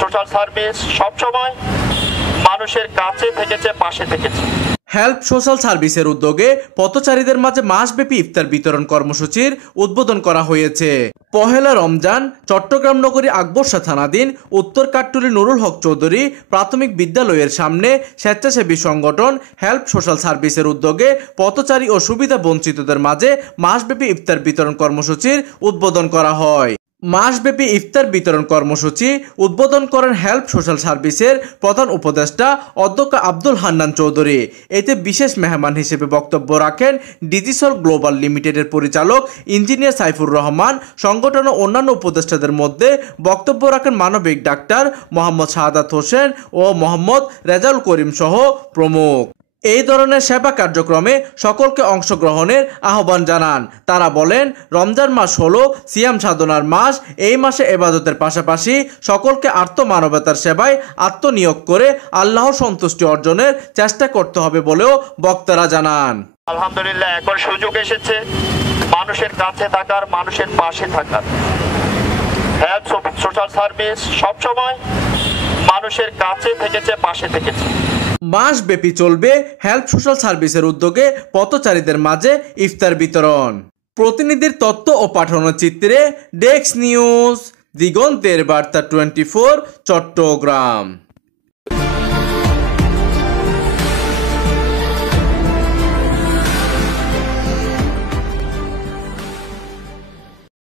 Social service সবসময় মানুষের কাছে থেকেছে, পাশে থেকেছে। হেল্প সোশ্যাল সার্ভিসের উদ্যোগে পথচারীদের মাঝে মাসব্যাপী ইফতার বিতরণ কর্মসূচির উদ্বোধন করা হয়েছে। পহেলা রমজান চট্টগ্রাম নগরী আকবরশাহ থানাধীন উত্তর কাট্টুলী নুরুল হক চৌধুরী প্রাথমিক বিদ্যালয়ের সামনে স্বেচ্ছাসেবী সংগঠন হেল্প সোশ্যাল সার্ভিসের উদ্যোগে পথচারী ও সুবিধা বঞ্চিতদের মাঝে মাসব্যাপী ইফতার বিতরণ কর্মসূচির উদ্বোধন করা হয়। মাসব্যাপী ইফতার বিতরণ কর্মসূচি উদ্বোধন করেন হেল্প সোশ্যাল সার্ভিসের প্রধান উপদেষ্টা অধ্যক্ষ আব্দুল হান্নান চৌধুরী। এতে বিশেষ মেহমান হিসেবে বক্তব্য রাখেন ডিজিসল গ্লোবাল লিমিটেডের পরিচালক ইঞ্জিনিয়ার সাইফুর রহমান। সংগঠন ও অন্যান্য উপদেষ্টাদের মধ্যে বক্তব্য রাখেন মানবিক ডাক্তার মোহাম্মদ শাহাদাত হোসেন ও মোহাম্মদ রেজাউল করিম সহ প্রমুখ। এই ধরনের সেবা কার্যক্রমে সকলকে অংশগ্রহণের আহ্বান জানান। তারা বলেন, রমজান মাস হলো সিয়াম সাধনার মাস। এই মাসে ইবাদতের পাশাপাশি সকলকে আত্মমানবতার সেবায় আত্মনিয়োগ করে আল্লাহর সন্তুষ্টি অর্জনের চেষ্টা করতে হবে বলেও বক্তারা জানান। আলহামদুলিল্লাহ, এখন সুযোগ এসেছে মানুষের কাছে থাকার, মানুষের পাশে থাকার। হেল্প সোশ্যাল সার্ভিস সবসময় মানুষের কাছে থেকেছে, পাশে থেকেছে। মাসব্যাপী চলবে হেল্প সোশ্যাল সার্ভিসের উদ্যোগে পথচারীদের মাঝে ইফতার বিতরণ। প্রতিনিধির তথ্য ও পাঠানো চিত্রে ডেস্ক নিউজ, দিগন্তের বার্তা 24 চট্টগ্রাম।